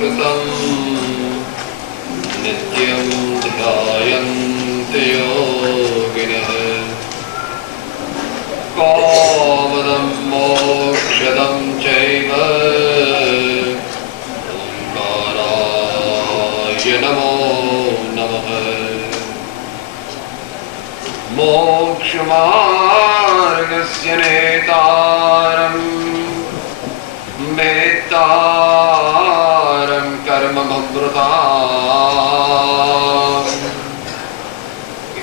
कृतं नित्यं ध्यायन्ति योगिनः कामदं मोक्षदं चैव ओंकाराय नमो नमः। मोक्षमार्गस्य नेतारं वेत्तारं कर्मभृतां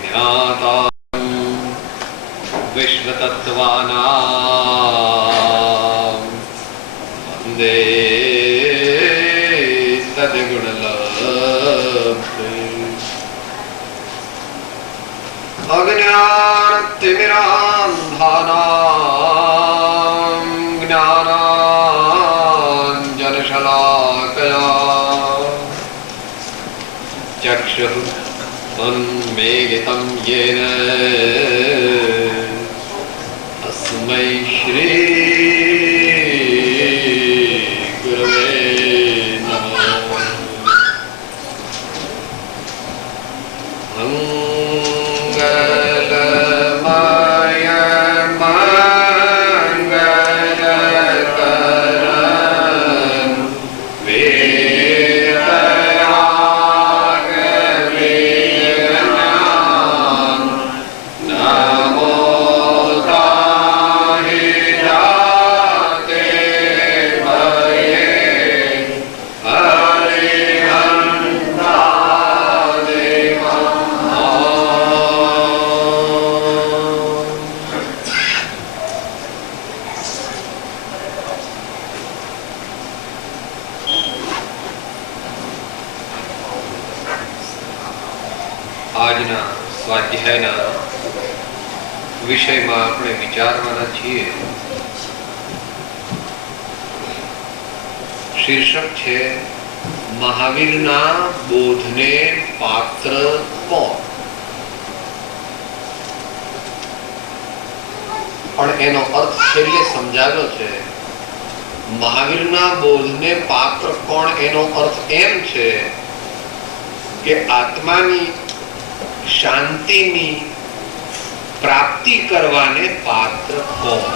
ज्ञातारं विश्वतत्त्वानां वन्दे सद्गुणलब्धे। अज्ञानतिमिरान्धानां ज्ञानाञ्जनशलाकया चक्षुः उन्मीलितं येन तस्मै श्री गुरवे नमः। આજના સ્વાધ્યાયના વિષયમાં આપણે વિચારવાના છીએ. શીર્ષક છે મહાવીરના બોધને પાત્ર કોણ. પણ એનો અર્થ છેલ્લે સમજાવ્યો છે. મહાવીરના બોધને પાત્ર કોણ એનો અર્થ એમ છે કે આત્માની શાંતિની પ્રાપ્તિ કરવાને પાત્ર કોણ.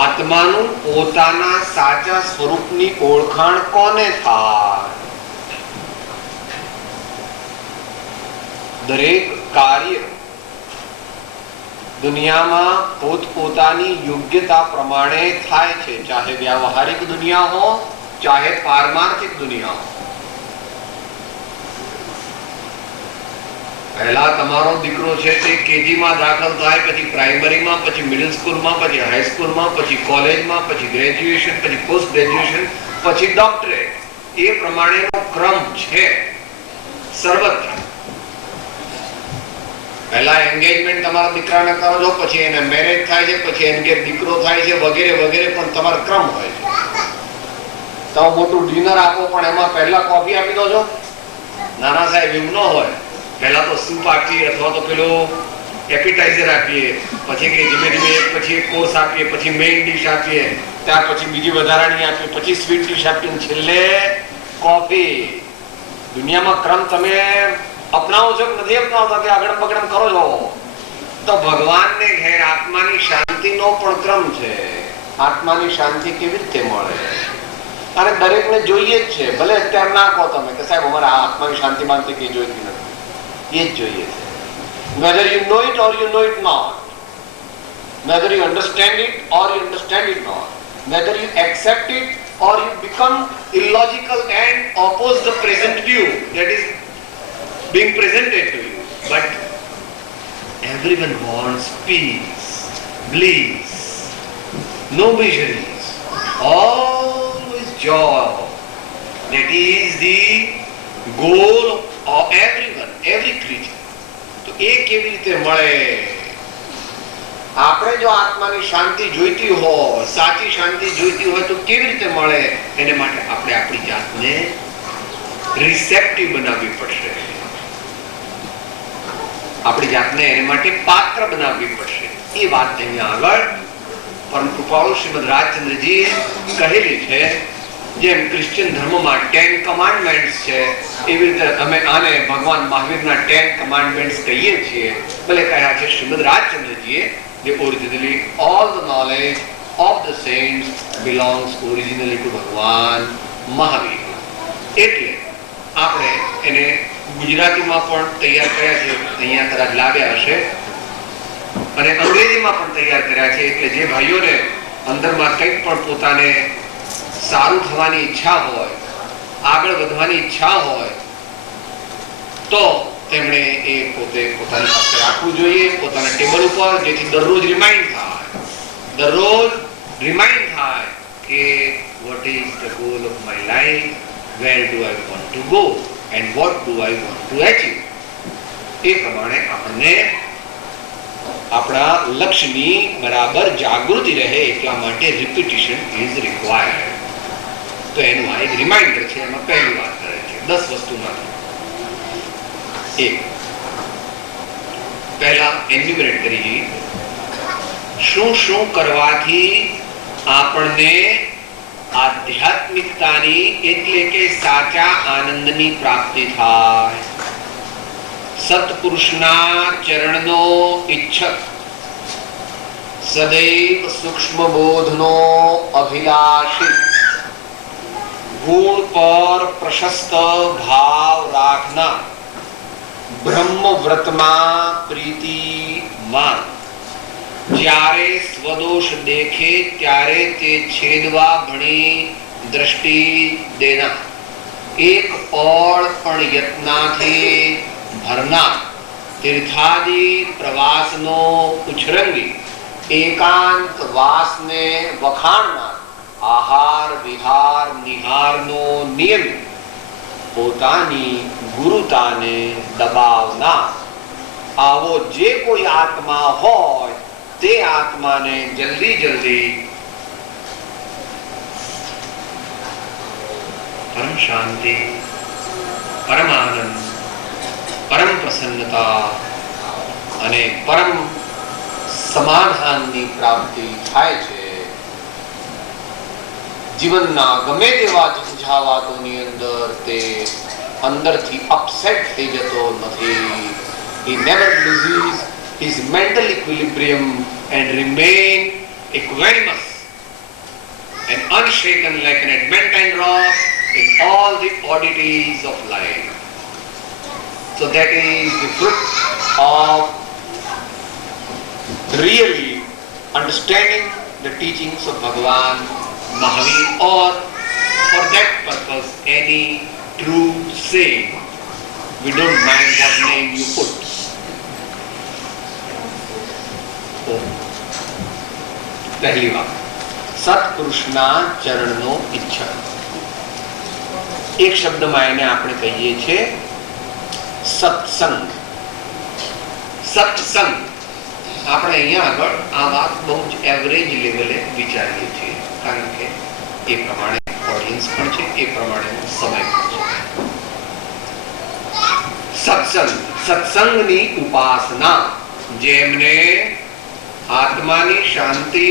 આત્માનું પોતાના સાચા સ્વરૂપની ઓળખાણ કોને થાય. દરેક કાર્ય દુનિયામાં પોતપોતાની યોગ્યતા પ્રમાણે થાય છે, ચાહે વ્યાવહારિક દુનિયા હો ચાહે પારમાર્થિક દુનિયા હો. પહેલા તમારો દીકરો છે તે કેજીમાં દાખલ થાય, પછી પ્રાઇમરીમાં, પછી મિડલ સ્કૂલમાં, પછી હાઈસ્કૂલમાં, પછી કોલેજમાં, પછી ગ્રેજ્યુએશન, પછી પોસ્ટ ગ્રેજ્યુએશન, પછી ડોક્ટરેટ. એ પ્રમાણેનો ક્રમ છે સર્વત્ર. પહેલા એન્ગેજમેન્ટ તમારા દીકરાને કરો છો, પછી એને મેરેજ થાય છે, પછી એને ઘેર દીકરો થાય છે, વગેરે વગેરે. પણ તમારો ક્રમ હોય છે. તમે મોટું ડિનર આપો પણ એમાં પહેલા કોફી આપી દો છો. નાના સાહેબ એવું ન હોય. પહેલા તો સૂપ આપીએ અથવા તો પેલો એપિટાઇઝર આપીએ, પછી ધીમે ધીમે એક પછી એક કોર્સ આપીએ, પછી મેઇન ડીશ આપીએ, ત્યાર પછી બીજી વધારાની આપીએ, પછી સ્વીટ ડીશ આપીએ, છેલ્લે કોફી. દુનિયામાં ક્રમ તમે અપનાવો છો કે નથી અપનાવતા, કે આગળ પગડમ કરો છો. તો ભગવાનને ઘેર આત્માની શાંતિનો પણ ક્રમ છે. આત્માની શાંતિ કેવી રીતે મળે? અને દરેકને જોઈએ જ છે. ભલે અત્યારે ના કહો તમે કે સાહેબ અમારે આત્માની શાંતિ માનતી કઈ જોઈતી નથી, એ જ જોઈએ છે. Whether you know it or you know it not, whether you understand it or you understand it not, whether you accept it or you become illogical and oppose the present view that is being presented to you, but everyone wants peace, bliss, no miseries, always joy. That is the goal of everyone, every creature. તો એ કેવી રીતે મળે? આપણે જો આત્માની શાંતિ જોઈતી હોય, સાચી શાંતિ જોઈતી હોય તો કેવી રીતે મળે? એને માટે આપણે આપણી જાતને રિસેપ્ટિવ બનાવવી પડશે. આપણી જાતને એને માટે પાત્ર બનાવવી પડશે. એ વાત અહીંયા આગળ પરમ કૃપાળુ શ્રીમદ રાજચંદ્રજી કહેલી છે. જેમ ક્રિશ્ચિયન ધર્મમાં 10 કમાન્ડમેન્ટ્સ છે, એવી રીતે અમે આને ભગવાન મહાવીરના 10 કમાન્ડમેન્ટ્સ કહીએ છીએ. ભલે કહ્યા છે Shrimad રાજચંદ્રજીએ, the originally all the knowledge of the saints belongs originally to ભગવાન મહાવીર. એટલે આપણે એને ગુજરાતીમાં પણ તૈયાર કર્યા છે, અહીંયા કદાચ લાવ્યા હશે, અને અંગ્રેજીમાં પણ તૈયાર કર્યા છે. એટલે જે ભાઈઓને અંદરમાં કંઈક પણ પોતાને સારું થવાની ઈચ્છા હોય, આગળ વધવાની ઈચ્છા હોય, તો તેમણે એ પોતે પોતાની પાસે રાખવું જોઈએ, પોતાના ટેબલ ઉપર, જેથી દરરોજ રિમાઇન્ડ થાય કે what is the goal of my life, where do I want to go and what do I want to achieve. એ પ્રમાણે આપણને આપણા લક્ષ્યની બરાબર જાગૃતિ રહે, એટલા માટે રિપીટિશન ઇઝ રિક્વાયર્ડ. તો એનું આ એક રિમાઇન્ડર છે. એમાં પહેલી વાત કરે છે 10 વસ્તુમાંથી. એક પહેલા એન્યુમરેટ કરી, શું શું કરવાથી આપણને આધ્યાત્મિકતાની એટલે કે સાચા આનંદની પ્રાપ્તિ થાય. સત્પુરુષના ચરણનો ઈચ્છક, સદૈવ સૂક્ષ્મ બોધનો અભિલાષી, ગુણ પર પ્રશસ્ત ભાવ રાખનાર, બ્રહ્મ વ્રતમાં પ્રીતિમાન, જ્યારે સ્વદોષ દેખે ત્યારે તે છેદવા ભણી દ્રષ્ટિ દેનાર, એક પળ પણ યત્નાથી ભરનાર, તીર્થાદી પ્રવાસનો ઉછરંગી, એકાંત વાસને વખાણનાર, આહાર વિહાર નિહારનો નિયમ, પોતાની ગુરુતાને દબાવનાર. આવો જે કોઈ આત્મા હોય તે આત્માને જલ્દી જલ્દી પરમ શાંતિ, પરમ આનંદ, પરમ પ્રસન્નતા અને પરમ સમાધાનની પ્રાપ્તિ થાય છે. જીવનના ગમે તેવા ઝંઝાવાતોની અંદર તે અંદરથી અપસેટ થઈ જતો નથી. He never loses his mental equilibrium and remain equanimous and unshaken like an adamantine rock in all the oddities of life. So that is the fruit of really understanding the teachings of Bhagavan Mahavir, or for that purpose any true saint. We don't mind what name you put. પહેલી વાત, સત્પુરુષના ચરણનો ઈચ્છા. એક શબ્દમાં એને આપણે કહીએ છીએ સત્સંગ. સત્સંગ આપણે અહીંયા આગળ આ વાત બહુ જ એવરેજ લેવલે વિચારીએ છીએ, કારણ કે એ પ્રમાણે ઓડિયન્સ પણ છે, એ પ્રમાણેનો સમય પણ છે. સત્સંગ, સત્સંગની ઉપાસના. જેમને આત્માની શાંતિ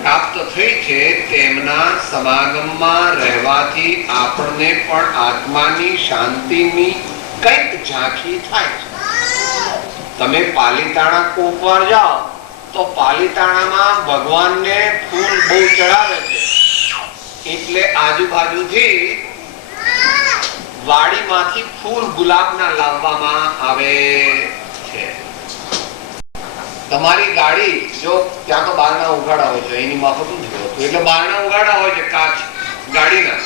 પ્રાપ્ત થઈ છે તેમના સમાગમમાં રહેવાથી આપણને પણ આત્માની શાંતિની કંઈક ઝાંખી થાય છે. તમે પાલીતાણા કૂપ પર જાઓ તો પાલીતાણામાં ભગવાનને ફૂલ બહુ ચડાવે છે, એટલે આજુબાજુથી વાડીમાંથી ફૂલ ગુલાબના લાવવામાં આવે છે. તમારી ગાડી જો ત્યાં તો બારણા ઉગાડા હોય છે, એની માફક નથી હોતું, એટલે બારણા ઉગાડા હોય છે કાચ ગાડીના,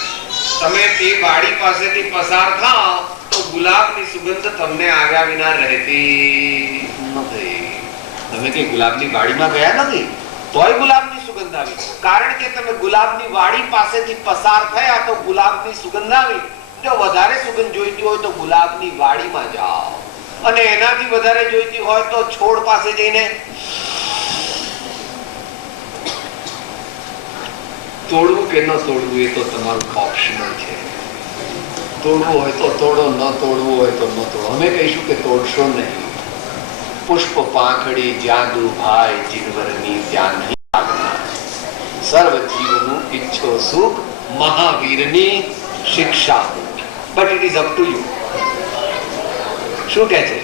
તમે તે વાડી પાસેથી પસાર થાઓ તો ગુલાબની સુગંધ તમને આવ્યા વિના રહેતી નથી. તમે કે ગુલાબની વાડીમાં ગયા નથી તોય ગુલાબની સુગંધ આવી, કારણ કે તમે ગુલાબની વાડી પાસેથી પસાર થયા તો ગુલાબની સુગંધ આવી. જો વધારે સુગંધ જોઈતી હોય તો ગુલાબની વાડીમાં જાઓ, અને એનાથી વધારે જોઈતી હોય તો છોડ પાસે જઈને તોડવું કે ન તોડવું એ તો તમારું ઓપ્શનલ છે. તોડવું હોય તો તોડો, ન તોડવું હોય તો ન તોડો. અમે કહીશું કે તોડશો નહીં. પુષ્પ પાંખડી જાદુ ભાઈ જીનવરની ત્યાં નહીં લાગના. સર્વ જીવનું ઈચ્છો સુખ મહાવીરની શિક્ષા. But it is up to you. શું કહે છે?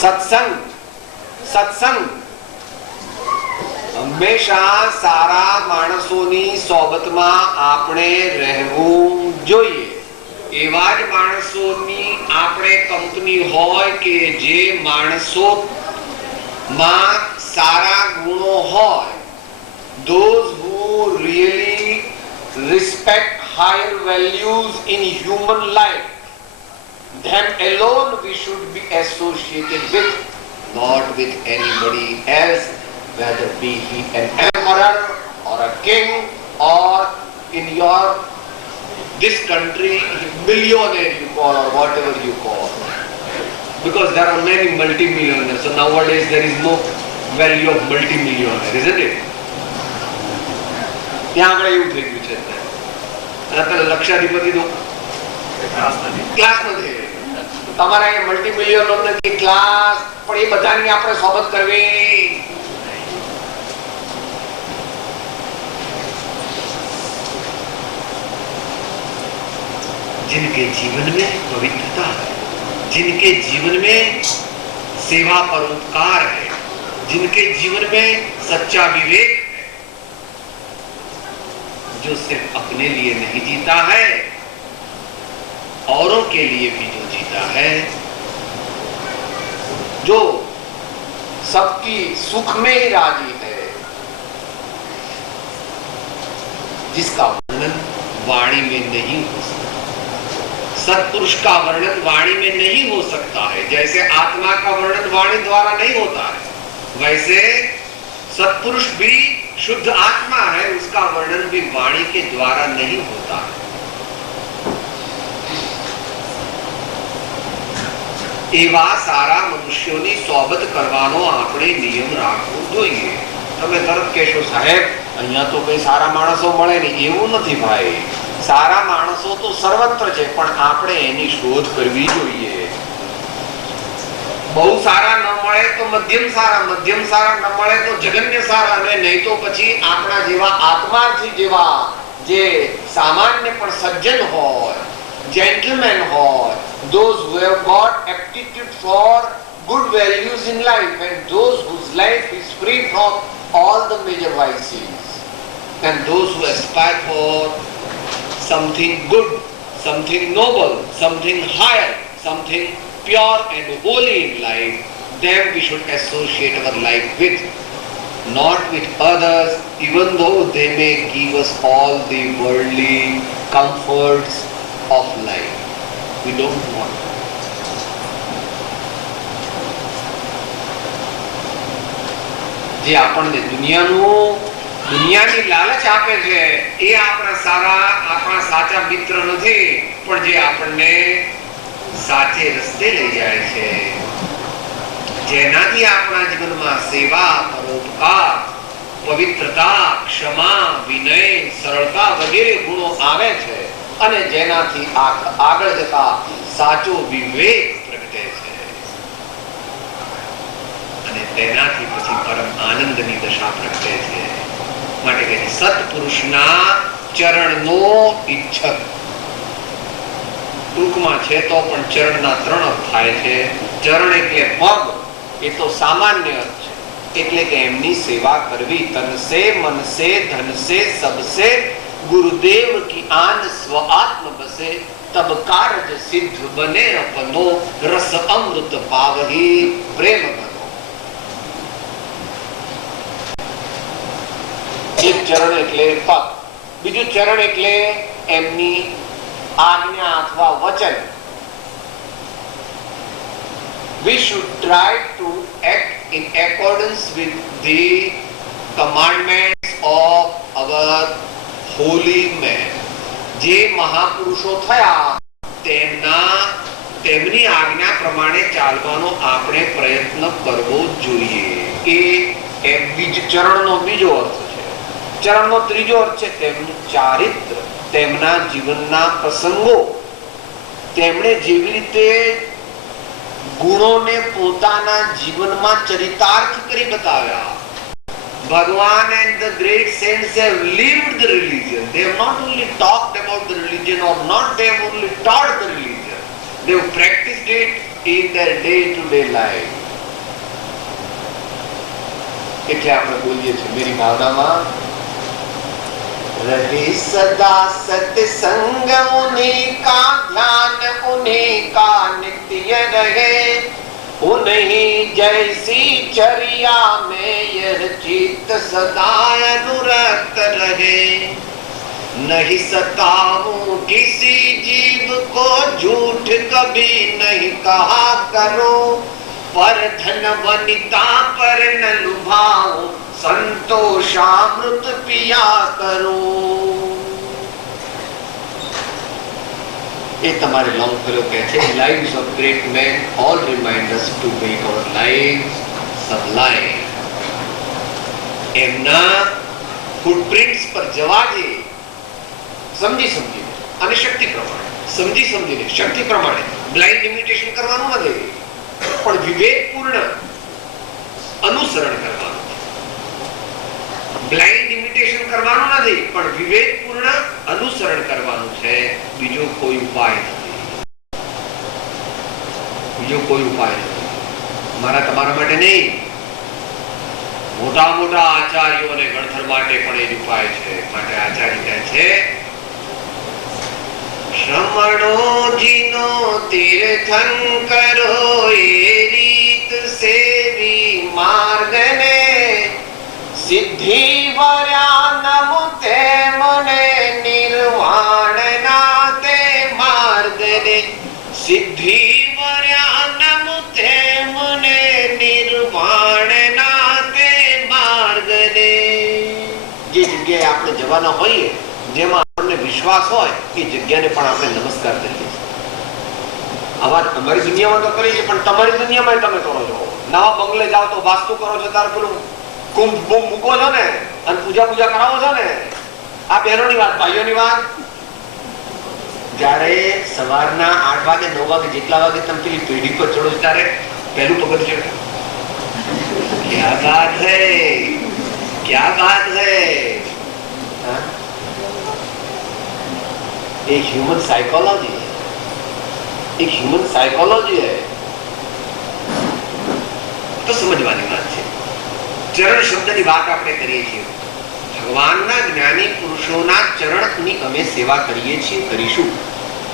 સત્સંગ હંમેશા સારા માણસોની સોબતમાં આપણે રહેવું જોઈએ. એવા જ માણસોની આપણે કંપની હોય કે જે માણસોમાં સારા ગુણો હોય. Those who really respect higher values in human life, them alone we should be associated with, not with anybody else, whether be he an emperor or a king or in your this country millionaire you call or whatever you call, because there are many multi-millionaires. So nowadays there is no value of multi-millionaire, isn't it? ત્યાં આગળ એવું થઈ ગયું છે. અત્યારે લક્ષાધિપતિ નો class નથી. તમારે અહીંયા મલ્ટી મિલિયનર નથી ક્લાસ, પણ એ બધાની આપણે સોબત કરવી. जिनके जीवन में पवित्रता है, जिनके जीवन में सेवा परोपकार है, जिनके जीवन में सच्चा विवेक है, जो सिर्फ अपने लिए नहीं जीता है, औरों के लिए भी जो जीता है, जो सबकी सुख में ही राजी है, जिसका वर्णन वाणी में नहीं हो सकता. सत्पुरुष का वर्णन वाणी में नहीं हो सकता है. जैसे आत्मा का वर्णन वाणी द्वारा नहीं होता है, वैसे सत्पुरुष भी शुद्ध आत्मा है, उसका वर्णन भी वाणी के द्वारा नहीं होता है. એવા સારા મનુષ્યોની સોબત કરવાનો આપણે નિયમ રાખવો જોઈએ. તમે તરત કહેશો સાહેબ અહીંયા તો કઈ સારા માણસો મળે નહીં. એવું નથી ભાઈ. સારા માણસો તો સર્વત્ર છે, પણ આપણે એની શોધ કરવી જોઈએ. બહુ સારા ન મળે તો મધ્યમ સારા ન મળે તો જગન્ય સારા, અને નહીં તો પછી આપણા જેવા આત્માર્થી જેવા જે સામાન્ય પણ સજ્જન હોય, gentlemen હોય, those who have got aptitude for good values in life, and those whose life is free from all the major vices, and those who aspire for something good, something noble, something higher, something pure and holy in life, them we should associate our life with, not with others, even though they may give us all the worldly comforts of life. We don't want. જે આપણને દુનિયાની લાલચ આપે છે એ આપણા સાચા મિત્ર નથી, પણ જે આપણને સાચે રસ્તે લઈ જાય છે, જેનાથી આપણા જીવનમાં સેવા, પરોપકાર, પવિત્રતા, ક્ષમા, વિનય, સરળતા વગેરે ગુણો આવે છે, અને જેનાથી આગળ જતા સાચો વિવેક પ્રગટે છે, અને તેનાથી પછી પરમ આનંદની દશા પ્રગટે છે. માટે કે સત્પુરુષના ચરણનો ઈચ્છક. ટૂંકમાં છે તો પણ ચરણના 3 અર્થ થાય છે. ચરણ એટલે પગ, એ તો સામાન્ય અર્થ છે, એટલે કે એમની સેવા કરવી. તન સે, મન સે, ધન સે, સબ સે ગુરુદેવ કી આન સ્વ આત્મ બસે, તબ કારજ સિદ્ધ બને અપનો, રસ અમૃત પાવહી પ્રેમ બનો. એક ચરણ એટલે પગ, બીજું ચરણ એટલે એમની આજ્ઞા અથવા વચન. We should try to act in accordance with the commandments of our holy men. જે મહાપુરુષો થયા તેમની આજ્ઞા પ્રમાણે ચાલવાનો આપણે પ્રયત્ન કરવો જોઈએ. એ ચરણનો બીજો અર્થ છે. ચરણનો ત્રીજો અર્થ છે તેમનું ચારિત્ર, તેમના જીવનના પ્રસંગો. તેમણે જેવી રીતે ગુણોને પોતાના જીવનમાં ચરિતાર્થ કરી બતાવ્યા, Bhagwan and the great saints have lived the religion. They have not only talked about the religion or not they have only taught the religion. They have practiced it in their day-to-day life. એટલે આપણે બોલીએ છીએ મેરી ભાવનામાં रहे सदा सत्संग उन्हीं का ध्यान उन्हीं का नित्य रहे उन्हीं जैसी चर्या में यह चित्त सदा अनुरक्त रहे नहीं सताऊं किसी जीव को झूठ कभी नहीं कहा करो पर धन वनिता पर न लुभाऊं संतोषामृत पिया करो ये तुम्हारे लॉन्ग फेलो कहते हैं lives of great men all remind us to make our lives sublime એમના ફૂટપ્રિન્ટ્સ પર જવા દે સમજી સમજીને અને શક્તિ પ્રમાણે સમજી સમજીને શક્તિ પ્રમાણે બ્લાઇન્ડ ઇમિટેશન કરવાનું નથી પણ વિવેકપૂર્ણ અનુસરણ કરવાનું બ્લાઇન્ડ ઇમિટેશન કરવાનું નથી પણ વિવેકપૂર્ણ અનુસરણ કરવાનું છે બીજો કોઈ ઉપાય નથી બીજો કોઈ ઉપાય નથી મારા તમારા માટે નહીં મોટા મોટા આચાર્યો અને ગણધર માટે પણ એ જ ઉપાય છે માટે આચાર્ય કહે છે શ્રમણો જીનો તીર્થન કરો એ રીત સેવી માર્ગને સિદ્ધિ વર્યા નમુતે મને નિર્વાણ નાતે માર્ગને સિદ્ધિ વર્યા નમુતે મને નિર્વાણ નાતે માર્ગને જે જગ્યાએ આપણે જવાના હોઈએ જેમાં આપણને વિશ્વાસ હોય એ જગ્યાને પણ આપણે નમસ્કાર કરીએ છીએ આવા અમારી દુનિયામાં તો કરીએ છીએ પણ તમારી દુનિયામાં તમે કરો છો નવા બંગલે જાઓ તો વાસ્તુ કરો છો ત્યારે પેલું કુંભ બુંભ મૂકો છો ને અને પૂજા કરાવો છો ને આ બહેનોની વાત ભાઈઓની વાત જ્યારે સવારના 8 વાગે 9 વાગે જેટલા વાગે તમે પેલી પેઢી પર ચડો છો ત્યારે પહેલું પગથિયું क्या बात है हाँ? एक ह्यूमन साइकोलॉजी है तो समझवानी बात है चरण शब्दनी વાત આપણે કરીએ છીએ ભગવાનના જ્ઞાની પુરુષોના ચરણની અમે સેવા કરીએ છીએ કરીશું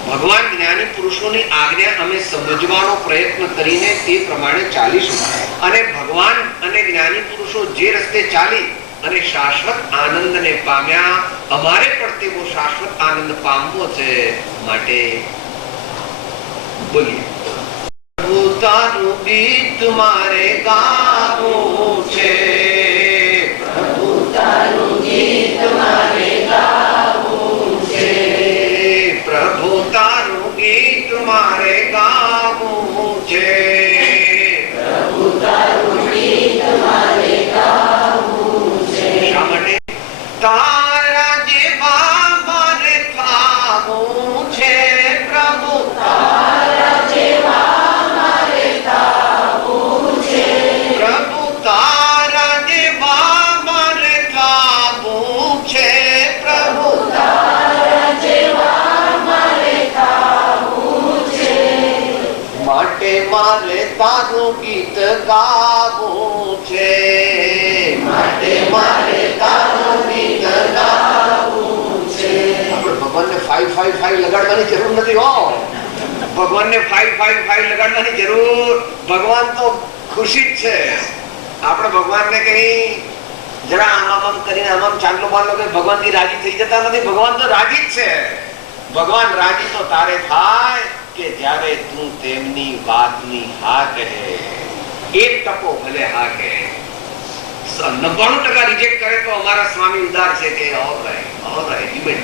ભગવાન જ્ઞાની પુરુષોની આજ્ઞા અમે સમજવાનો પ્રયત્ન કરીને તે પ્રમાણે ચાલીશું અને ભગવાન અને જ્ઞાની પુરુષો જે રસ્તે ચાલી અને શાશ્વત આનંદને પામ્યા અમારે પણ તેવો શાશ્વત આનંદ પામવો છે માટે બોલીએ પ્રભુ તારું ગીત મારે ગાવું છે પ્રભુ તારું ગીત મારે ગાવું છે પ્રભુ તારું ગીત મારે ગાવું છે પ્રભુ તારું ગીત મારે ગાવું છે શા માટે તારા જેવા મારે થાવું છે પ્રભુ તારા જેવા મારે થાવું છે પ્રભુ તારા જેવા મારે થાવું છે પ્રભુ તારા જેવા મારે થાવું છે માટે મારે તારું ગીત ગાવું છે માટે મારે તારું ગીત ગાવું છે આપણે ભગવાનને 555 લગાડવાની જરૂર નથી હો ભગવાનને 555 લગાડવાની જરૂર ભગવાન તો ખુશી જ છે આપણે ભગવાનને કઈ જરા આમ કરીને આમ ચાંદલો બાંધલો કે ભગવાનથી રાજી થઈ જતા નથી ભગવાન તો રાજી જ છે ભગવાન રાજી તો તારે થાય કે જ્યારે તું તેમની વાતની હા કહે 1% ભલે હા કહે 99% રિજેક્ટ કરે તો અમારા સ્વામી ઉદાર છે કે all right you may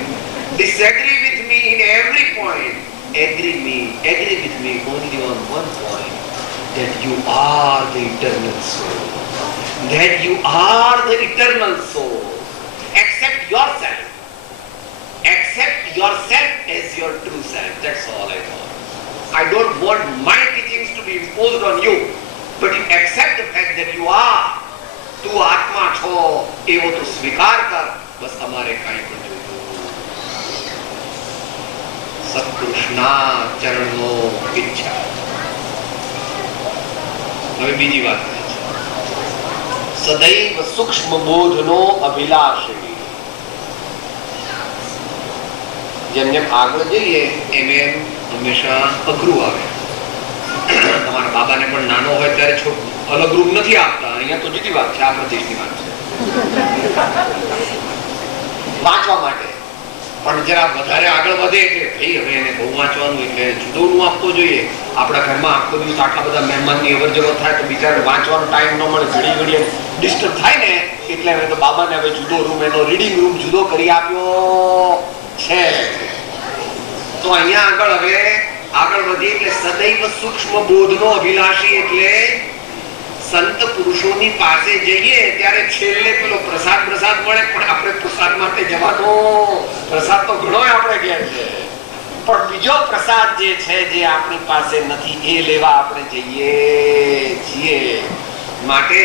disagree with me in every point agree with me only on one point that you are the eternal soul accept yourself as your true self that's all I want I don't want my teachings to be imposed on you but you accept the fact that you are તું આત્મા છો એવો તું સ્વીકાર કર, બસ અમારે કાંઈ પણ જોયું. સત્પુરુષના ચરણનો ઈચ્છા. હવે બીજી વાત છે, સદૈવ સૂક્ષ્મ બોધનો અભિલાષી. જેમ જેમ આગળ જઈએ એમ એમ હંમેશા અઘરું આવે. તમારા બાબાને પણ નાનો હોય ત્યારે અલગ રૂપ નથી આપતા. અહીંયા તો જુદી વાત છે, આ પ્રદેશની વાત છે. વાંચવા માટે પણ જરા વધારે આગળ વધે કે ભાઈ હવે એને બહુ વાંચવાનું એટલે જુદોનું આપવું જોઈએ. આપણા ઘરમાં આખો દિવસ આટલા બધા મહેમાનની અવર જવર થાય તો બિચારે વાંચવાનો ટાઈમ ન મળે, ઘડી ઘડી ડિસ્ટર્બ થાય ને, એટલે હવે તો બાબાને હવે જુદો રૂમ, એનો રીડિંગ રૂમ જુદો કરી આપ્યો છે. તો અહીંયા આગળ હવે આગળ વધી એટલે સદૈવ સૂક્ષ્મ બોધનો અભિલાષી એટલે સંત પુરુષોની પાસે જઈએ ત્યારે છેલ્લે પેલો પ્રસાદ મળે, પણ આપણે પ્રસાદ માટે જવાનો, પ્રસાદ તો ઘણો આપણે ઘેર છે, પણ બીજો પ્રસાદ જે છે જે આપણી પાસે નથી એ લેવા આપણે જઈએ છીએ. માટે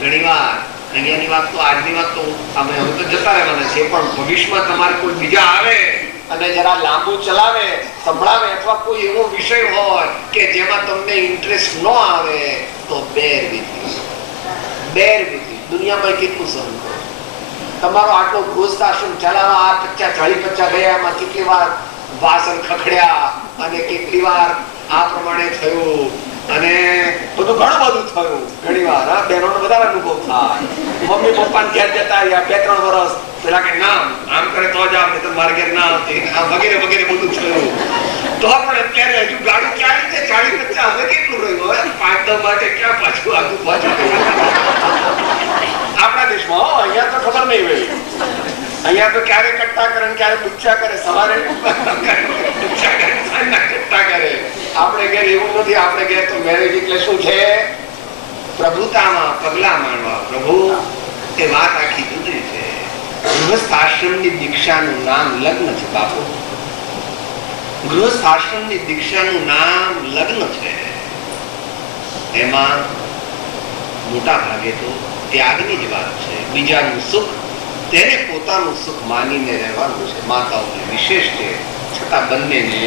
ઘણીવાર અહીંયાની વાત તો આજની વાત તો અમે હવે તો જતા રહેવાના છે, પણ ભવિષ્યમાં તમારે કોઈ બીજા આવે અને જરા લાંબુ ચલાવે, સંભળાવે, અથવા કોઈ એવો વિષય હોય કે જેમાં તમને ઇન્ટરેસ્ટ ન આવે તો બેર વિથ દુનિયામાં કેટલું સહન કરો. તમારો આટલો ગૃહસ્થાશ્રમ ચલાવવા આ 40 ગયા, એમાં કેટલી વાર વાસણ ખખડ્યા અને કેટલી વાર આ પ્રમાણે થયું અને બધું ઘણું બધું થયું. ઘણી વાર બહેનોનો વધારે અનુભવ થાય. મમ્મી પપ્પાને ઘેર જતા રહ્યા 2-3 વર્ષ પેલા કે ના આમ કરે તો જ આવે, તો મારે ઘેર ના આવતી, વગેરે વગેરે બધું થયું. તો પણ અત્યારે હજુ ગાડું ચાલી છે 40-50, હવે કેટલું રહ્યું? હવે 5-10 માટે ક્યાં પાછું આગું પાછું. આપણા દેશમાં અહીંયા તો ખબર નહીં હોય. અહીંયા તો ક્યારે કટ્ટા કરે ક્યારે બુચ્ચા કરે, સવારે બુચ્ચા કરે, સાંજના કટ્ટા કરે. આપણે ઘેર એવું નથી. આપણે ઘેર તો મેરેજ એટલે શું છે? પ્રભુતામાં પગલા માંડવા. પ્રભુ એ વાત આખી જુદી છે. ગૃહસ્થાશ્રમની દીક્ષાનું નામ લગ્ન છે બાપુ. ગૃહસ્થાશ્રમની દીક્ષાનું નામ લગ્ન છે. એમાં મોટા ભાગે તો ત્યાગની જ વાત છે. બીજાનું સુખ તેને પોતાનું સુખ માનીને રહેવાનું છે. માતાઓને વિશેષ છે, છતાં બંનેને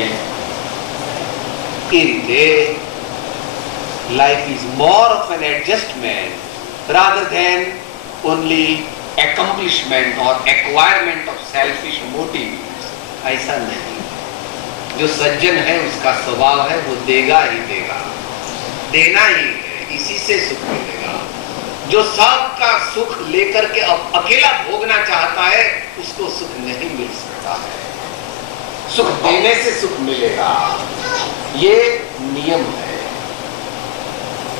એ રીતે life is more of an adjustment rather than only accomplishment or acquirement of selfish motives. ऐसा नहीं. जो सज्जन है उसका स्वभाव है वो देगा ही देगा, देना ही है, इसी से सुख मिलेगा. जो सबका सुख लेकर के अकेला भोगना चाहता है उसको सुख नहीं मिल सकता है. सुख देने से सुख मिलेगा, ये नियम है.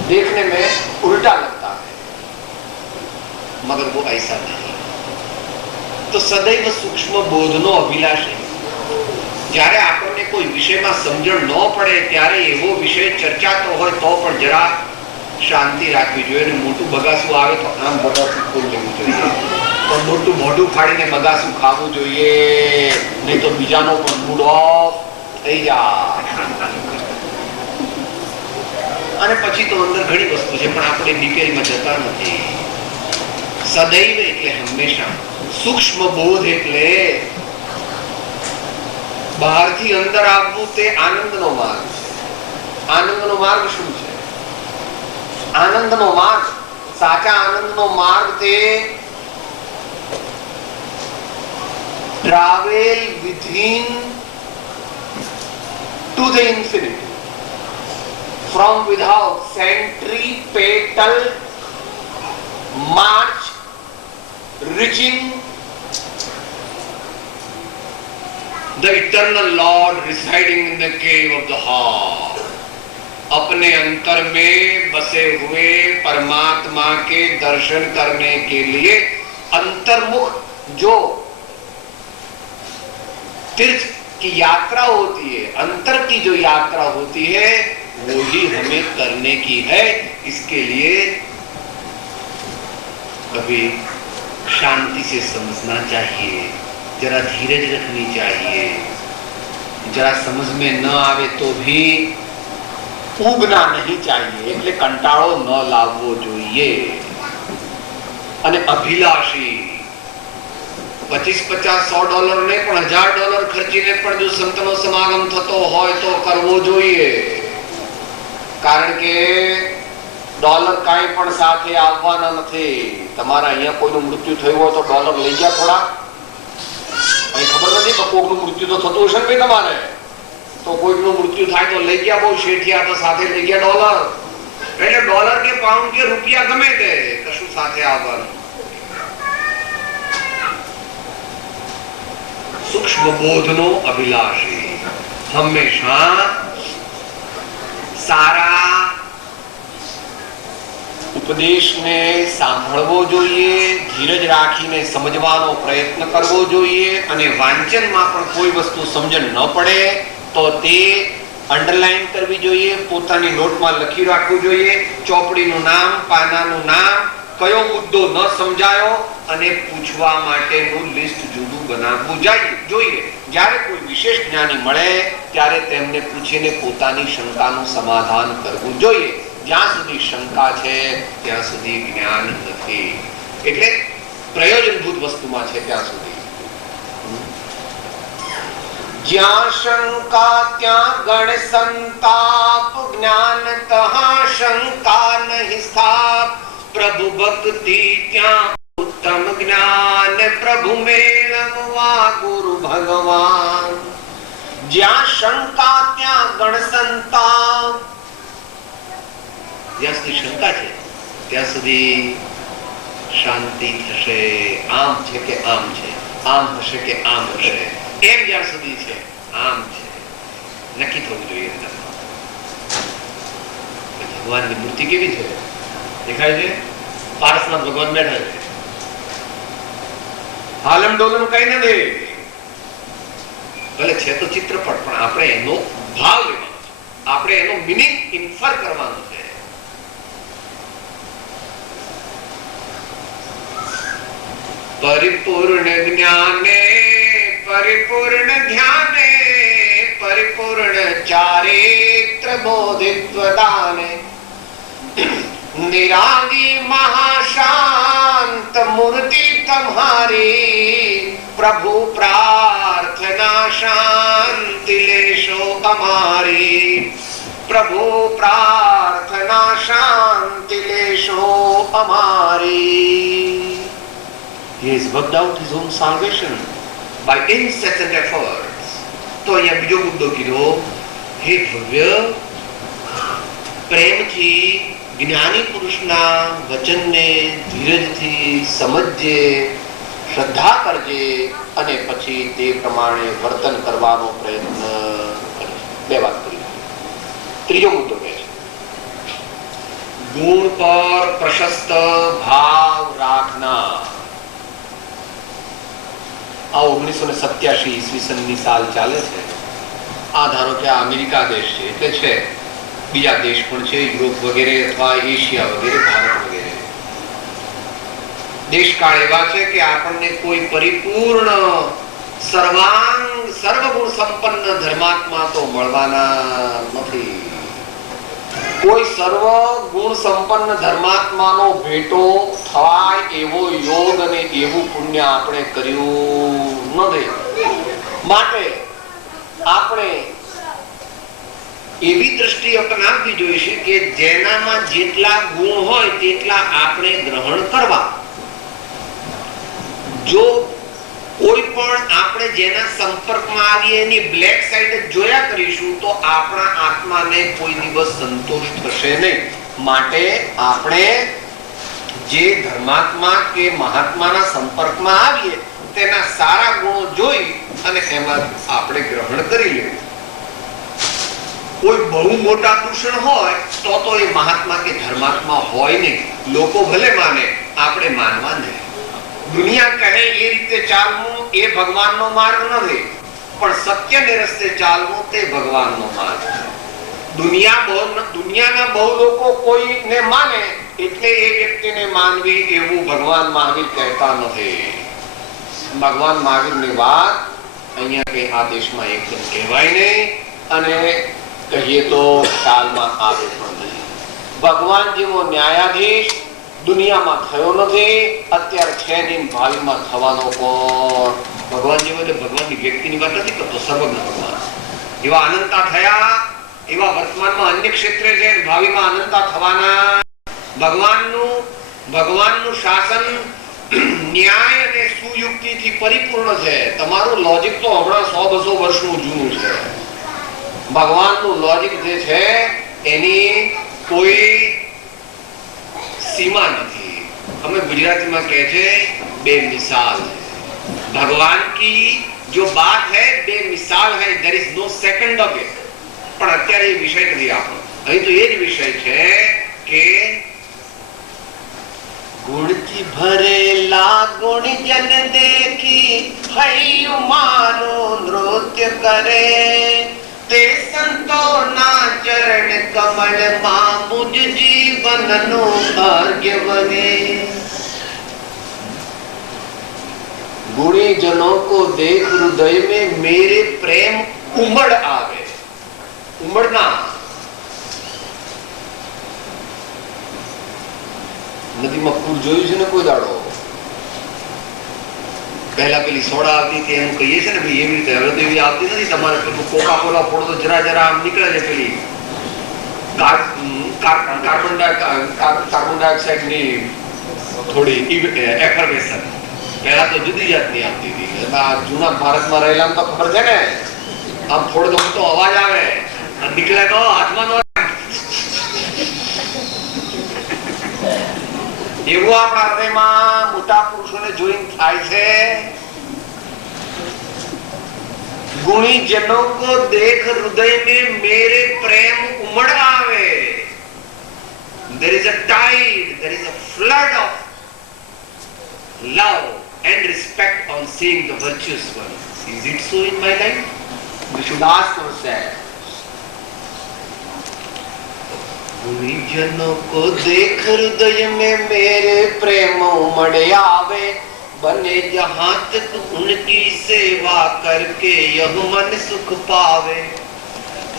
देखने में उल्टा लगता है मगर वो ऐसा नहीं. तो सदैव सूक्ष्म बोधनो अभिलाषी. જ્યારે આપણને કોઈ વિષયમાં સમજણ ન પડે ત્યારે એવો વિષય ચર્ચાતો હોય તો પણ જરા શાંતિ રાખવી જોઈએ. મોટું બગાસું આવે તો આમ બગાસું ખોલી લેવું જોઈએ, પણ મોટું મોઢું ફાડીને બગાસું ખાવું જોઈએ, નહીં તો બીજાનો પણ મૂડ ઓફ થઈ જાય. અને પછી તો અંદર ઘણી વસ્તુ છે પણ આપણે ડિટેલમાં જતા નથી. સદૈવ એટલે હંમેશા, સૂક્ષ્મ બોધ એટલે બહારથી અંદર આવવું તે આનંદનો માર્ગ છે. આનંદનો માર્ગ શું છે? આનંદનો માર્ગ, સાચા આનંદનો માર્ગ તે travel within to the infinity, from without, centripetal march, reaching the eternal Lord residing in the cave of the heart. अपने अंतर में बसे हुए परमात्मा के दर्शन करने के लिए अंतर्मुख जो तीर्थ की यात्रा होती है, अंतर की जो यात्रा होती है वो ही हमें करने की है. इसके लिए कभी शांति से समझना चाहिए, जरा धीरज रखनी चाहिए. जरा समझ में न आवे तो भी ઉગના નહીં चाहिए, એટલે કંટાળો ન લાવવો જોઈએ. અને અભિલાષી. $25-50-100 નહીં પણ $1000 ખર્ચીને પણ જો સંતનો સમાગમ થતો હોય તો કરવો જોઈએ. કારણ કે ડોલર કાંઈ પણ સાથે આવવાના નથી. તમારા અહીંયા કોઈનું મૃત્યુ થયું હોય તો ડોલર લઈ ગયા થોડા? અહીં ખબર નથી તો કોઈનું મૃત્યુ તો થતું હશે ને તમારે, તો કોઈનું મૃત્યુ થાય તો લઈ ગયા બહુ શેઠિયા, તો સાથે લઈ ગયા ડોલર. એટલે ડોલર કે પાઉન્ડ કે રૂપિયા ગમે તે કશું સાથે આવવાનું. સૂક્ષ્મ બોધનો અભિલાષી હંમેશા સારા ઉપદેશને સાંભળવો જોઈએ, ધીરજ રાખીને સમજવાનો પ્રયત્ન કરવો જોઈએ. અને વાંચનમાં પણ કોઈ વસ્તુ સમજણ ન પડે તો તે અંડરલાઈન કરવી જોઈએ, પોતાની નોટમાં લખી રાખવું જોઈએ. ચોપડીનું નામ, પાનાનું નામ, કયો મુદ્દો ન સમજાયો અને પૂછવા માટેનું લિસ્ટ જુદું બનાવવું જોઈએ. જ્યારે કોઈ વિશેષ જ્ઞાની મળે ત્યારે તેમને પૂછીને પોતાની શંકાનું સમાધાન કરવું જોઈએ. જ્યાં સુધી શંકા છે ત્યાં સુધી જ્ઞાન નથી. એટલે પ્રયોજનભૂત વસ્તુમાં છે ત્યાં સુધી. જ્યાં શંકા ત્યાં ગણ સંતાપ, જ્ઞાન તહા શંકા નહીં સ્થાપ. પ્રભુ ભક્તિ ત્યાં ઉત્તમ જ્ઞાન, પ્રભુ મેળવવા ગુરુ ભગવાન. જ્યાં શંકા ત્યાં ગણ સંતાપ. જ્યાં સુધી શંકા છે ત્યાં સુધી શાંતિ થશે. આમ છે કે આમ છે, આમ હશે કે આમ હશે, એમ જ્યાં સુધી છે આમ છે નક્કી થવું જોઈએ. ભગવાનની મૂર્તિ કેવી છે દેખાય છે? પારસનાથ ભગવાન બેઠા છે, હાલમ ડોલમ કઈ નથી. ભલે છે તો ચિત્રપટ, પણ આપણે એનો ભાવ લેવાનો છે, આપણે એનો મિનિંગ ઇન્ફર કરવાનો છે. પરિપૂર્ણ જ્ઞાને પરિપૂર્ણ ધ્યાને પરિપૂર્ણ ચારિત્ર બોધિત્વ દાને નિરાગી મહાશાંત મૂર્તિ તમારી પ્રભુ પ્રાર્થના શાંતિ લેશો અમારી પ્રભુ પ્રાર્થના શાંતિ લેશો અમારી. He has worked out his own salvation by incessant efforts. તો અહીંયા બીજો મુદ્દો કીધો, હે ભવ્ય, પ્રેમથી જ્ઞાની પુરુષના વચનને ધીરજથી સમજજે, શ્રદ્ધા કરજે અને પછી તે પ્રમાણે વર્તન કરવાનો પ્રયત્ન કરજે. બે વાત કરી. ત્રીજો મુદ્દો કહે છે, ગુણ પર પ્રશસ્ત ભાવ રાખનાર. આ 1987 ઈસવીસનની સાલ ચાલે છે. આ ધારો કે આ અમેરિકા દેશ છે એટલે છે, બીજા દેશ પણ છે, યુરોપ વગેરે અથવા એશિયા વગેરે, ભારત વગેરે. દેશકાળ એવા છે કે આપણને કોઈ પરિપૂર્ણ સર્વગુણ સંપન્ન ધર્માત્મા તો મળવાના નથી. કોઈ સર્વ ગુણ સંપન્ન ધર્માત્માનો ભેટો થાય એવો યોગ અને એવું પુણ્ય આપણે કર્યું નથી. માટે આપણે એવી દ્રષ્ટિ અપનાવવી જોઈશે કે જેનામાં જેટલા ગુણ હોય તેટલા આપણે ગ્રહણ કરવા. જો કોઈ પણ આપણે જેના સંપર્કમાં આવીએ એની બ્લેક સાઈડ જોયા કરીશું તો આપણા આત્માને કોઈ દિવસ સંતોષ થશે નહીં. માટે આપણે જે ધર્માત્મા કે મહાત્માના સંપર્કમાં આવીએ તેના સારા ગુણો જોઈ અને એમાં આપણે ગ્રહણ કરી લેવું. કોઈ બહુ મોટા દૂષણ હોય તો એ મહાત્મા કે ધર્માત્મા હોય નહીં. લોકો ભલે માને, આપણે માનવા નહીં. દુનિયા કહે એ રીતે ચાલવું એ ભગવાનનો માર્ગ નથી, પણ સત્યને રસ્તે ચાલવું તે ભગવાનનો માર્ગ છે. દુનિયાના બહુ લોકો કોઈને માને એટલે એ વ્યક્તિને માનવી એવું ભગવાન મહાવીર કહેતા નથી. ભગવાન મહાવીરની વાત અહીંયા કઈ આ દેશમાં એકદમ કહેવાય નહીં અને કહીએ તો ખ્યાલમાં આવે પણ નહીં. ભગવાન જેવો ન્યાયાધીશ દુનિયામાં થયો નથી, અત્યારે છે નહીં, ભાવિમાં થવાનો કોણ? ભગવાન જેવો એટલે ભગવાનની વ્યક્તિની વાત નથી કરતો, સર્વજ્ઞ ભગવાન. એવા અનંતા થયા, એવા વર્તમાનમાં અન્ય ક્ષેત્રે છે, ભાવિમાં અનંતા થવાના. ભગવાનનું શાસન ન્યાય અને સુયુક્તિથી પરિપૂર્ણ છે. તમારું લોજિક તો હમણાં 100-200 વર્ષનું જૂનું છે. ભગવાનનું લોજિક જે છે એની કોઈ સીમા નથી. અમે ગુજરાતીમાં કહે છે બેમિસાલ. ભગવાન કી જો બાત है बेमिसाल है, there is no second of it. પણ અત્યારે એ વિષય નથી આપણો. અહીં તો એ જ વિષય છે કે ગુણથી ભરેલા ગુણજન દેખી હૈયું મારું નૃત્ય કરે, તે સંતોના ચરણ કમળમાં મુજ જીવનનું ભાગ્ય બને. गुणीजनों को देख हृदय में मेरे प्रेम उमड़ आवे. उमड़ना નદીમાં પૂર જોયું છે ને કોઈ દાડો? પહેલા પેલી સોડા આવતી હતી એમ કહીએ છે ને ભાઈ, એવી રીતે હવે તો એવી આવતી નથી. તમારે પેલું કોકા કોલા ફોડો તો જરા જરા આમ નીકળે છે પેલી કાર્બન ડાયોક્સાઇડ ની થોડી એફર્વેશન. પહેલા તો જુદી જાતની આવતી હતી. જૂના ભારતમાં રહેલા તો ખબર છે ને, આમ થોડો તો અવાજ આવે, નીકળે તો હાથમાં એવું આપણા હૃદયમાં મોટા પુરુષોને જોઈને થાય છે. गुणीजनों को देख हृदय में मेरे प्रेम उमड़ आवे. There is a tide, there is a flood of love and respect on seeing the virtuous ones. Is it so in my life? We should ask ourselves. गुणीजनों को देख हृदय में मेरे प्रेम उमड़ आवे, बने जहां तक उनकी सेवा करके यह मन सुख पावे.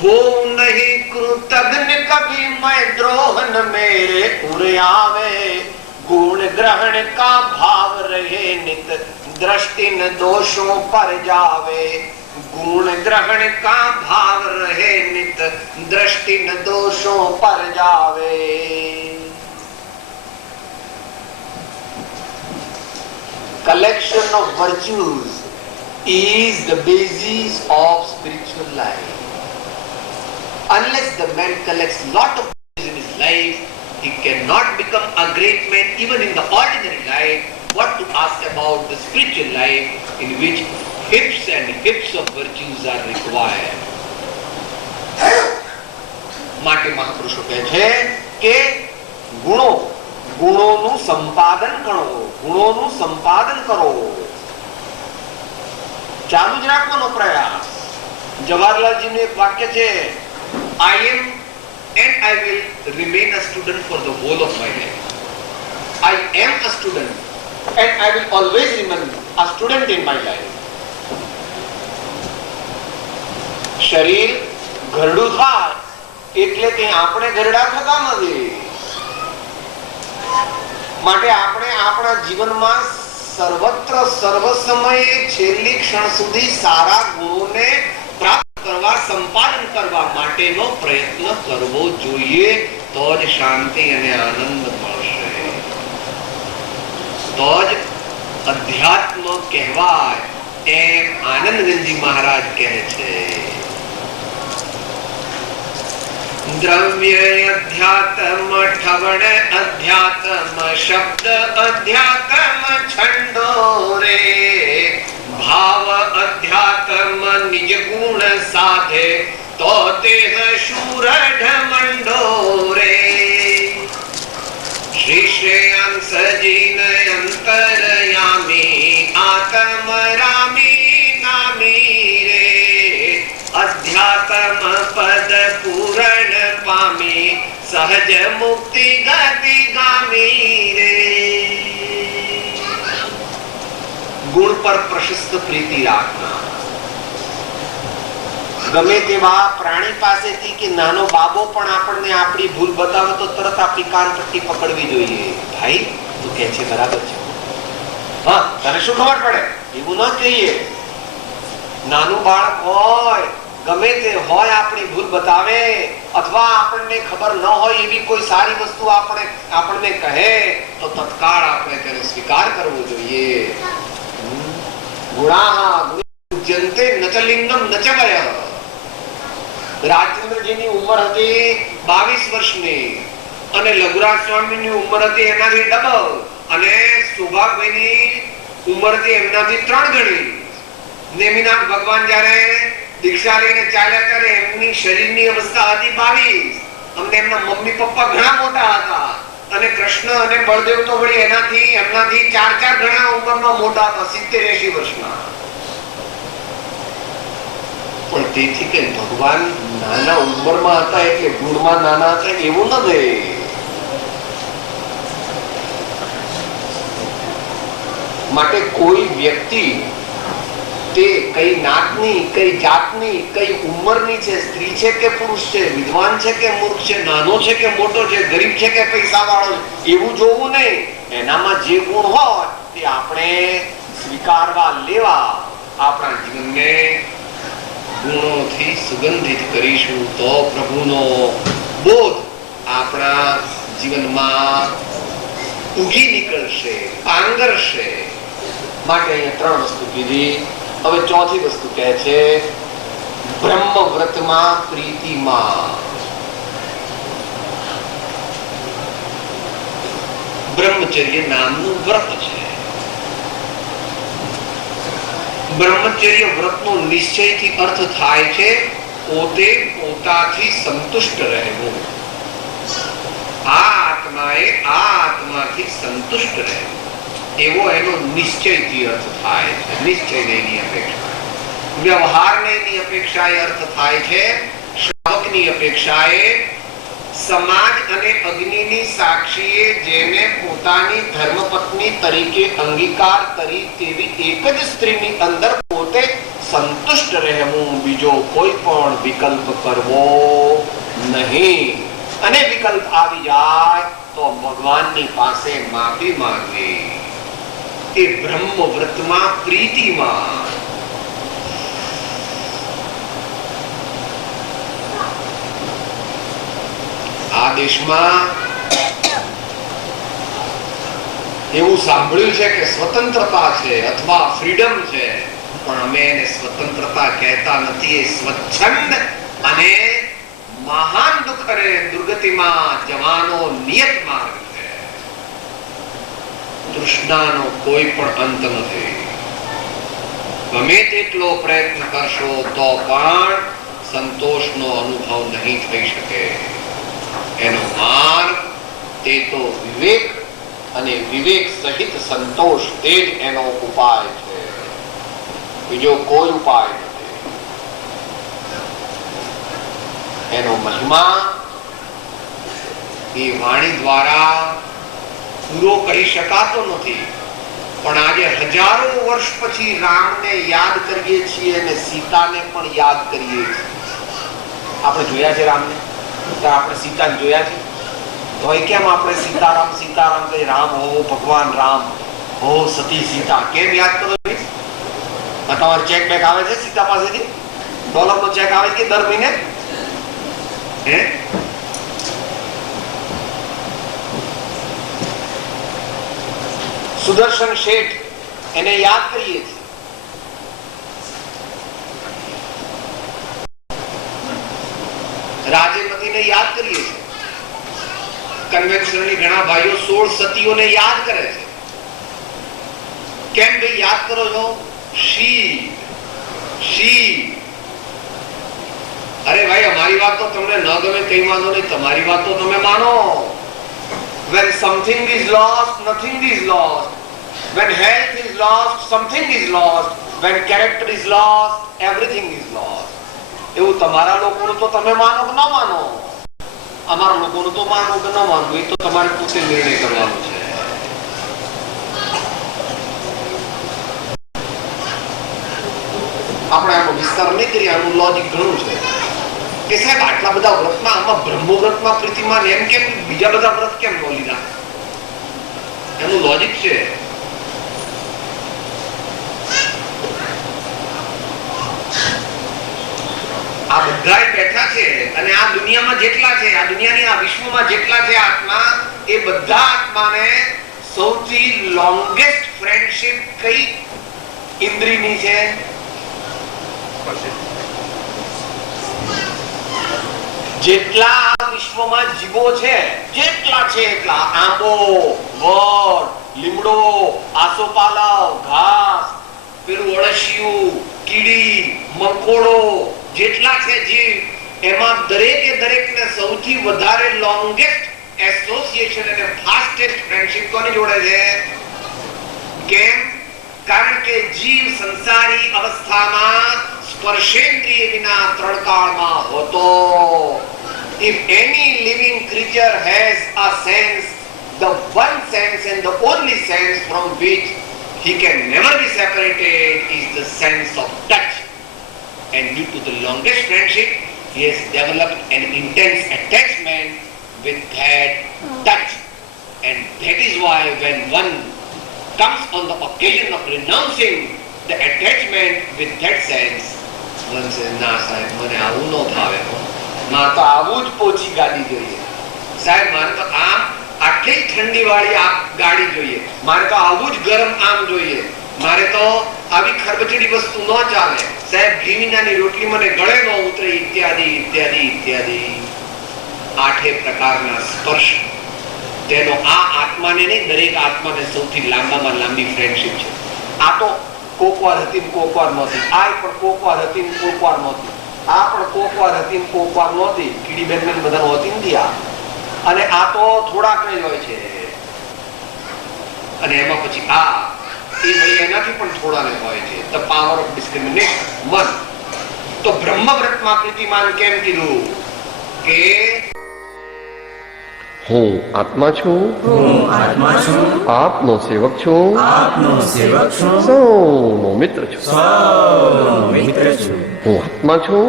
हो नहीं कृतघ्न कभी मैं द्रोहन मेरे उर आवे. गुण ग्रहण का भाव रहे नित, दृष्टि न दोषों पर जावे. गुण ग्रहण का भाव रहे नित, दृष्टि न दोषों पर जावे. Collection of virtues is the basis of spiritual life. Unless the man collects lot of virtues in his life, he cannot become a great man even in the ordinary life. What to ask about the spiritual life in which hips and hips of virtues are required. માટે મહાપુરુષો કહે છે કે ગુણોનું સંપાદન કરો, ગુણોનું સંપાદન કરો. ચાલુ જ રાખવાનો પ્રયાસ. જવાહરલાલજીનું એક વાક્ય છે, I am and I will remain a student for the whole of my life. I am a student and I will always remain a student in my life. શરીર ઘરડું થાય એટલે કે આપણે ઘરડા થતા નથી. માટે આપણે આપણા જીવનમાં સર્વત્ર સર્વ સમયે છેલ્લી ક્ષણ સુધી સારા ગુણોને પ્રાપ્ત કરવા, સંપાદન કરવા માટેનો પ્રયત્ન કરવો જોઈએ. તો જ શાંતિ અને આનંદ મળશે, તો જ અધ્યાત્મ કહેવાય. એમ આનંદગંજી મહારાજ કહે છે. द्रव्य अध्यात्म ठवण अध्यात्म शब्द अध्यात्म छंदो रे, भाव अध्यात्म निज गुण साधे तो तेह शूर ढमंडो रे. श्री श्रेयांस जीन अंतरयामी आत्म रामी नामी रे, अध्यात्म पद पूर्ण पामी सहज मुक्ति गति गामी रे. गुण पर प्रशस्त प्रीति રાખના. ગમે તેવા પ્રાણી પાસેથી કે નાનો બાબો પણ આપણને આપણી ભૂલ બતાવે તો તરત આપણી કાન પટ્ટી પકડવી જોઈએ. ભાઈ તું કહે છે બરાબર છે, હા તને શું ખબર પડે, એવું ન કહીએ. નાનું બાળક હોય ગમે તે હોય આપણી ભૂલ બતાવે અથવા આપણને ખબર ન હોય એવી કોઈ સારી વસ્તુ આપણને કહે તો તત્કાળ આપણે તેને સ્વીકાર કરવો જોઈએ. ગુણાહ ગુણ્યન્તે ન ચ લિંગમ ન ચ વયઃ. રાજચંદ્રજીની ઉંમર હતી 22 વર્ષની અને લઘુરાજ સ્વામીની ઉંમર હતી એનાથી ડબલ અને સૌભાગભાઈની ઉંમર હતી એમનાથી 3 ગણી. નેમિનાથ ભગવાન જ્યારે દીક્ષા લઈને ચાલ્યા ત્યારે એમની શરીરની અવસ્થા હતી 22 અને એમના મમ્મી પપ્પા ઘણા મોટા હતા અને કૃષ્ણ અને બળદેવ તો વળી એમનાથી 4 ગણા ઉંમરમાં મોટા હતા, 70-80 વર્ષના. પણ તેથી કે ભગવાન નાના ઉંમરમાં હતા એટલે ગુણમાં નાના હતા એવું નથી. માટે કોઈ વ્યક્તિ તે કઈ નાતની, કઈ જાતની, કઈ ઉંમરની છે, સ્ત્રી છે કે પુરુષ છે, વિદ્વાન છે કે મૂર્ખ છે, નાનો છે કે મોટો છે, ગરીબ છે કે પૈસાવાળો છે, એવું જોવું નહીં. એનામાં જે ગુણ હોય તે આપણે સ્વીકારવા લેવા, આપણા જીવનને ગુણોથી સુગંધિત કરીશું તો પ્રભુનો બોધ આપણા જીવનમાં ઉગી નીકળશે, પાંગરશે. માટે અહીંયા 3 વસ્તુ કીધી. હવે ચોથી વસ્તુ કહે છે બ્રહ્મવ્રતમાં પ્રીતિમાં. બ્રહ્મચર્ય નામનું વ્રત છે. બ્રહ્મચર્ય વ્રતનો નિશ્ચયથી અર્થ થાય છે પોતે પોતાથી સંતુષ્ટ રહેવું. આ આત્માથી સંતુષ્ટ રહેવું એવો એનો નિશ્ચયથી અર્થ થાય છે. નિશ્ચય નહીં અપેક્ષા, વ્યવહાર નહીં અપેક્ષાએ અર્થ થાય છે. શ્રાવકની અપેક્ષાએ સમાજ અને અગ્નિની સાક્ષીએ જેને પોતાની ધર્મપત્ની તરીકે અંગીકાર કરી તેવી એક જ સ્ત્રીની અંદર પોતે સંતુષ્ટ રહેવું, બીજો કોઈ પણ વિકલ્પ કરવો નહીં. અને વિકલ્પ આવી જાય તો ભગવાનની પાસે માફી માંગવી. એ બ્રહ્મવ્રતમાં પ્રીતિમાં. આ દેશમાં એવું સાંભળ્યું છે કે સ્વતંત્રતા છે અથવા ફ્રીડમ છે, પણ અમે એને સ્વતંત્રતા કહેતા નથી. એ સ્વચ્છંદ અને મહાન દુઃખ અને દુર્ગતિમાં જવાનો નિયત માર્ગ છે. તૃષ્ણાનો કોઈ પણ અંત નથી. ગમે તેટલો પ્રયત્ન કરશો તો પણ સંતોષનો અનુભવ નહીં થઈ શકે. એનો માર્ગ તે તો વિવેક અને વિવેક સહિત સંતોષ, તે જ એનો ઉપાય છે. બીજો કોઈ ઉપાય નથી. એનો મહિમા એ વાણી દ્વારા પૂરો કરી શકાતો નથી. પણ આજે હજારો વર્ષ પછી રામને યાદ કરીએ છીએ અને સીતાને પણ યાદ કરીએ છીએ. આપણે જોયા છે રામને, આપણે સીતાને જોયા છે, તો કેમ આપણે સીતારામ સીતારામ કહી, રામ હો ભગવાન રામ હો સતી સીતા કેમ યાદ કરો? તમારે ચેક બેક આવે છે સીતા પાસેથી? ડોલરનો ચેક આવે છે દર મહિને? સુદર્શન શેઠ, એને યાદ કરીએ છીએ. રાજેમતીને યાદ કરીએ છીએ. કન્વેન્શનલી ઘણા ભાઈઓ 16 સતીઓને યાદ કરે છે. કેમ ભાઈ યાદ કરો છો? શી અરે ભાઈ, અમારી વાત તો તમને ન ગમે કઈ વાંધો નહીં, તમારી વાત તો તમે માનો. When something is lost, nothing is lost. When health is lost, something is lost. When character is lost, everything is lost. એવું તમારા લોકોનું તો તમે માનો કે ન માનો, અમારા લોકોનું તો માનો કે ન માનો, એ તો તમારે પોતે નિર્ણય કરવાનો છે. આપણે આનો વિસ્તાર નહીં કરીએ, આનું લોજિક ઘણું છે કે સાહેબ આટલા બધા વ્રતમાં આમાં બ્રહ્મવ્રતમાં પ્રીતિમાન એમ કેમ, બીજા બધા વ્રત કેમ ન લીધા? એનું લોજિક છે. આ બધા બેઠા છે અને આ દુનિયામાં જેટલા છે, આ દુનિયાની આ વિશ્વમાં જેટલા છે આત્મા, એ બધા આત્માને સૌથી લોંગેસ્ટ ફ્રેન્ડશિપ કઈ ઇન્દ્રિયની છે? જેટલા વિશ્વમાં જીવો છે, જેટલા છે એટલા, આંબો, વડ, લીમડો, આસોપાલવ, ઘાસ, પેલું અળસિયું, કીડી, મકોડો, જેટલા છે જીવ, એમાં દરેકે દરેકને સૌથી વધારે લોંગેસ્ટ એસોસિએશન અને ફાસ્ટેસ્ટ ફ્રેન્ડશિપ કોની જોડે છે? કેમ? કારણ કે જીવ સંસારી અવસ્થામાં સ્પર્શેન્દ્રિય વિના ત્રણકાળમાં હોતો. If any living creature has a sense, the one sense and the only sense from which he can never be separated is the sense of touch. And due to the longest friendship, he has developed an intense attachment with that touch. And that is why when one comes on the occasion of renouncing the attachment with that sense, one says, ના સાહેબ મને આવું ન ભાવે, મારે તો આવું જ પોચી ગાડી જોઈએ, સાહેબ મારે તો આમ આટલી ઠંડી વાળી આ ગાડી જોઈએ, મારે તો આવું જ ગરમ આમ જોઈએ, મારે તો આવી ખરબચડી વસ્તુ ન ચાલે, સાહેબ ઘી વિનાની રોટલી મને ગળે ન ઉતરે, ઇત્યાદિ ઇત્યાદિ ઇત્યાદિ. 8 પ્રકારના સ્પર્શ, તેનો આ આત્માને નહીં, દરેક આત્માને સૌથી લાંબામાં લાંબી ફ્રેન્ડશિપ છે. આ તો કોકવાર હતી કોકવાર નહોતી, આ પણ કોકવાર હતી કોકવાર નહોતી, આ પણ કોકવાર હતી કોકવાર નહોતી, કીડી બેન બધા હોતી નથી આ, અને આ તો થોડાક જ હોય છે, અને એમાં પછી આ એ વળી એનાથી પણ થોડાને હોય છે. ધ પાવર ઓફ ડિસ્ક્રિમિનેશન, મન. તો બ્રહ્મવ્રતમાં પ્રીતિમાન કેમ કીધું? કે હું આત્મા છું, આપનો સેવક છું, સૌનો મિત્ર છું. હું આત્મા છું,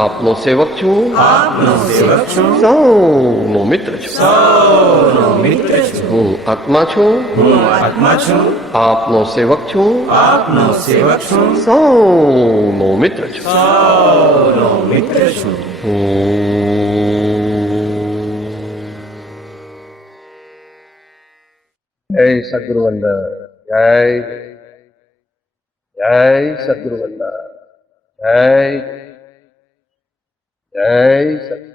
આપનો સેવક છું, સૌનો મિત્ર છું. હું આત્મા છું, આપનો સેવક છું, સૌનો મિત્ર છું. જય સદગુરુ વંદન, જય જય સદગુરુ વંદન, જય જય સદગુરુ.